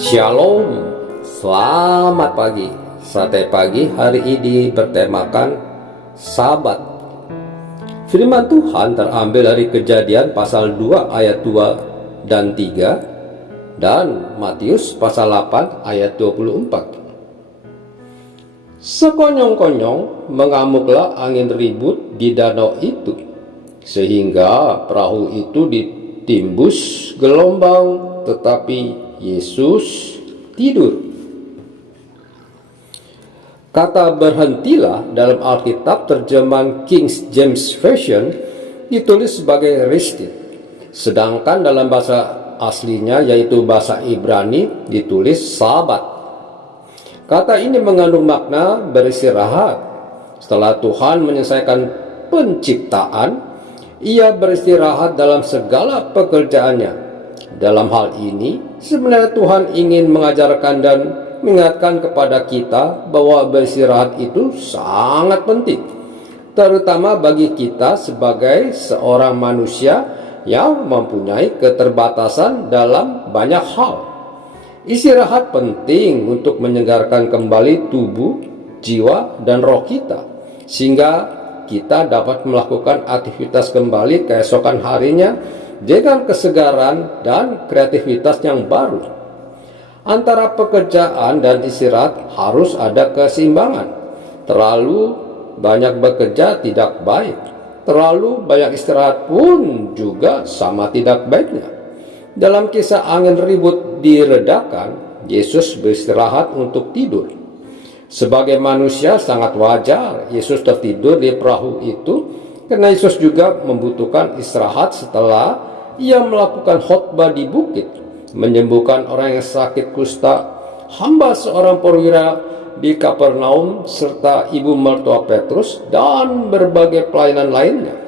Shalom, selamat pagi. Sate pagi hari ini bertemakan Sabat. Firman Tuhan terambil dari Kejadian pasal 2 ayat 2 dan 3 dan Matius pasal 8 ayat 24. Sekonyong-konyong mengamuklah angin ribut di danau itu, sehingga perahu itu ditimbus gelombang, tetapi Yesus tidur. Kata berhentilah dalam Alkitab terjemahan King James Version ditulis sebagai rested, sedangkan dalam bahasa aslinya yaitu bahasa Ibrani ditulis sabat. Kata ini mengandung makna beristirahat. Setelah Tuhan menyelesaikan penciptaan, Ia beristirahat dalam segala pekerjaannya. Dalam hal ini, sebenarnya Tuhan ingin mengajarkan dan mengingatkan kepada kita bahwa beristirahat itu sangat penting, terutama bagi kita sebagai seorang manusia yang mempunyai keterbatasan dalam banyak hal. Istirahat penting untuk menyegarkan kembali tubuh, jiwa, dan roh kita, sehingga kita dapat melakukan aktivitas kembali keesokan harinya dengan kesegaran dan kreativitas yang baru. Antara pekerjaan dan istirahat harus ada keseimbangan. Terlalu banyak bekerja tidak baik. Terlalu banyak istirahat pun juga sama tidak baiknya. Dalam kisah angin ribut diredakan, Yesus beristirahat untuk tidur. Sebagai manusia sangat wajar Yesus tertidur di perahu itu, karena Yesus juga membutuhkan istirahat setelah Ia melakukan khotbah di bukit, menyembuhkan orang yang sakit kusta, hamba seorang perwira di Kapernaum, serta ibu mertua Petrus, dan berbagai pelayanan lainnya.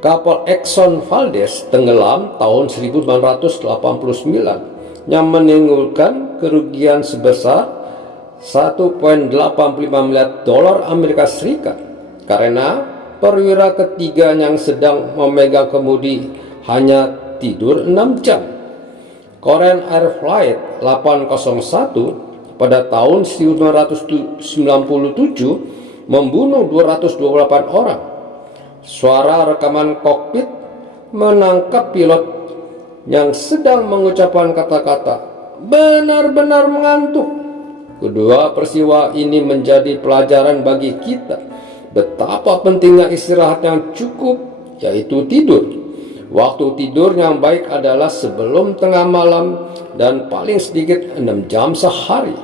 Kapal Exxon Valdez tenggelam tahun 1989 yang menimbulkan kerugian sebesar 1,85 miliar dolar Amerika Serikat karena perwira ketiga yang sedang memegang kemudi hanya tidur 6 jam. Korean Air Flight 801 pada tahun 1997 membunuh 228 orang. Suara rekaman kokpit menangkap pilot yang sedang mengucapkan kata-kata benar-benar mengantuk. Kedua peristiwa ini menjadi pelajaran bagi kita betapa pentingnya istirahat yang cukup, yaitu tidur. Waktu tidur yang baik adalah sebelum tengah malam dan paling sedikit 6 jam sehari.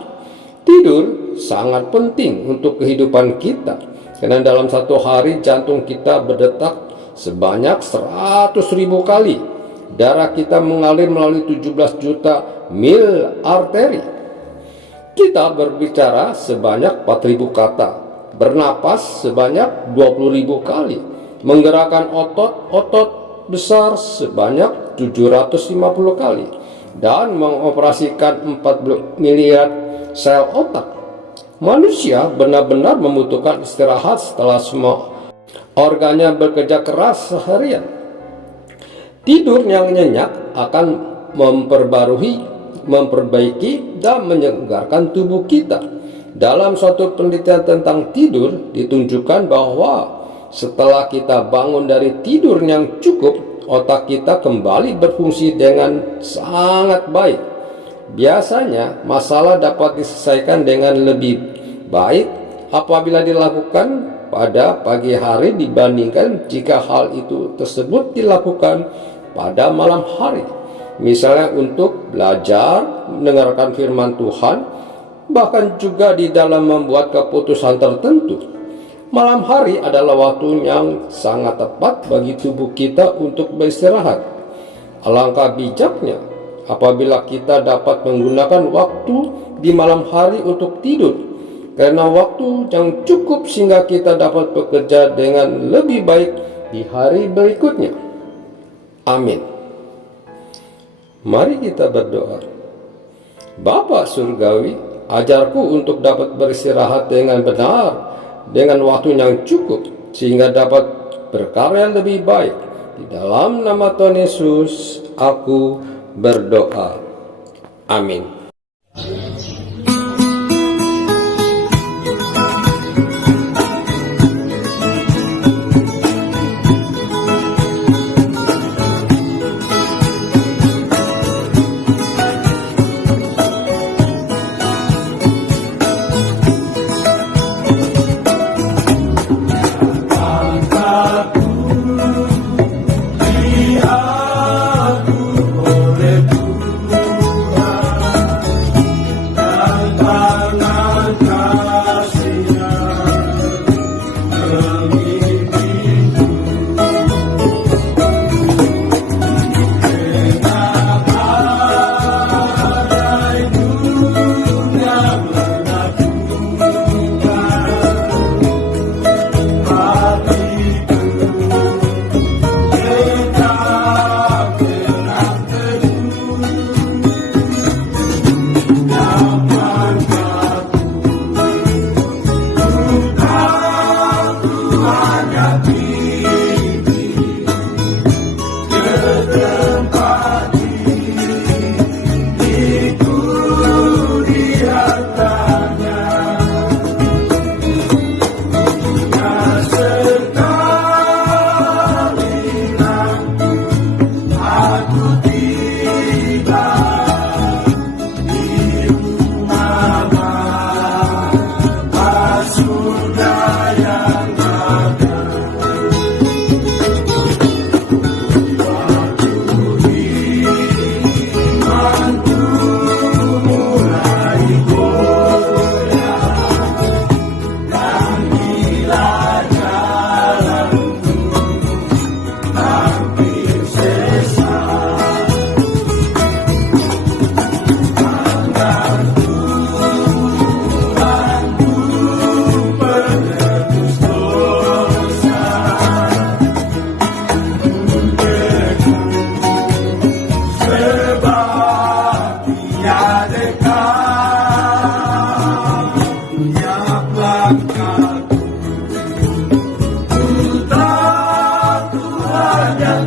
Tidur sangat penting untuk kehidupan kita, karena dalam satu hari jantung kita berdetak sebanyak 100.000 kali. Darah kita mengalir melalui 17 juta mil arteri. Kita berbicara sebanyak 4.000 kata, bernapas sebanyak 20.000 kali, menggerakkan otot-otot besar sebanyak 750 kali, dan mengoperasikan 40 miliar sel otak. Manusia benar-benar membutuhkan istirahat setelah semua organnya bekerja keras seharian. Tidur yang nyenyak akan memperbaiki dan menyegarkan tubuh kita. Dalam suatu penelitian tentang tidur ditunjukkan bahwa setelah kita bangun dari tidur yang cukup, otak kita kembali berfungsi dengan sangat baik. Biasanya masalah dapat diselesaikan dengan lebih baik apabila dilakukan pada pagi hari dibandingkan jika hal itu tersebut dilakukan pada malam hari. Misalnya untuk belajar, mendengarkan firman Tuhan, bahkan juga di dalam membuat keputusan tertentu. Malam hari adalah waktu yang sangat tepat bagi tubuh kita untuk beristirahat. Alangkah bijaknya apabila kita dapat menggunakan waktu di malam hari untuk tidur, karena waktu yang cukup sehingga kita dapat bekerja dengan lebih baik di hari berikutnya. Amin. Mari kita berdoa. Bapa Surgawi, ajarku untuk dapat beristirahat dengan benar, dengan waktu yang cukup, sehingga dapat berkarya lebih baik. Di dalam nama Tuhan Yesus, aku berdoa. Amin. Tuhan yang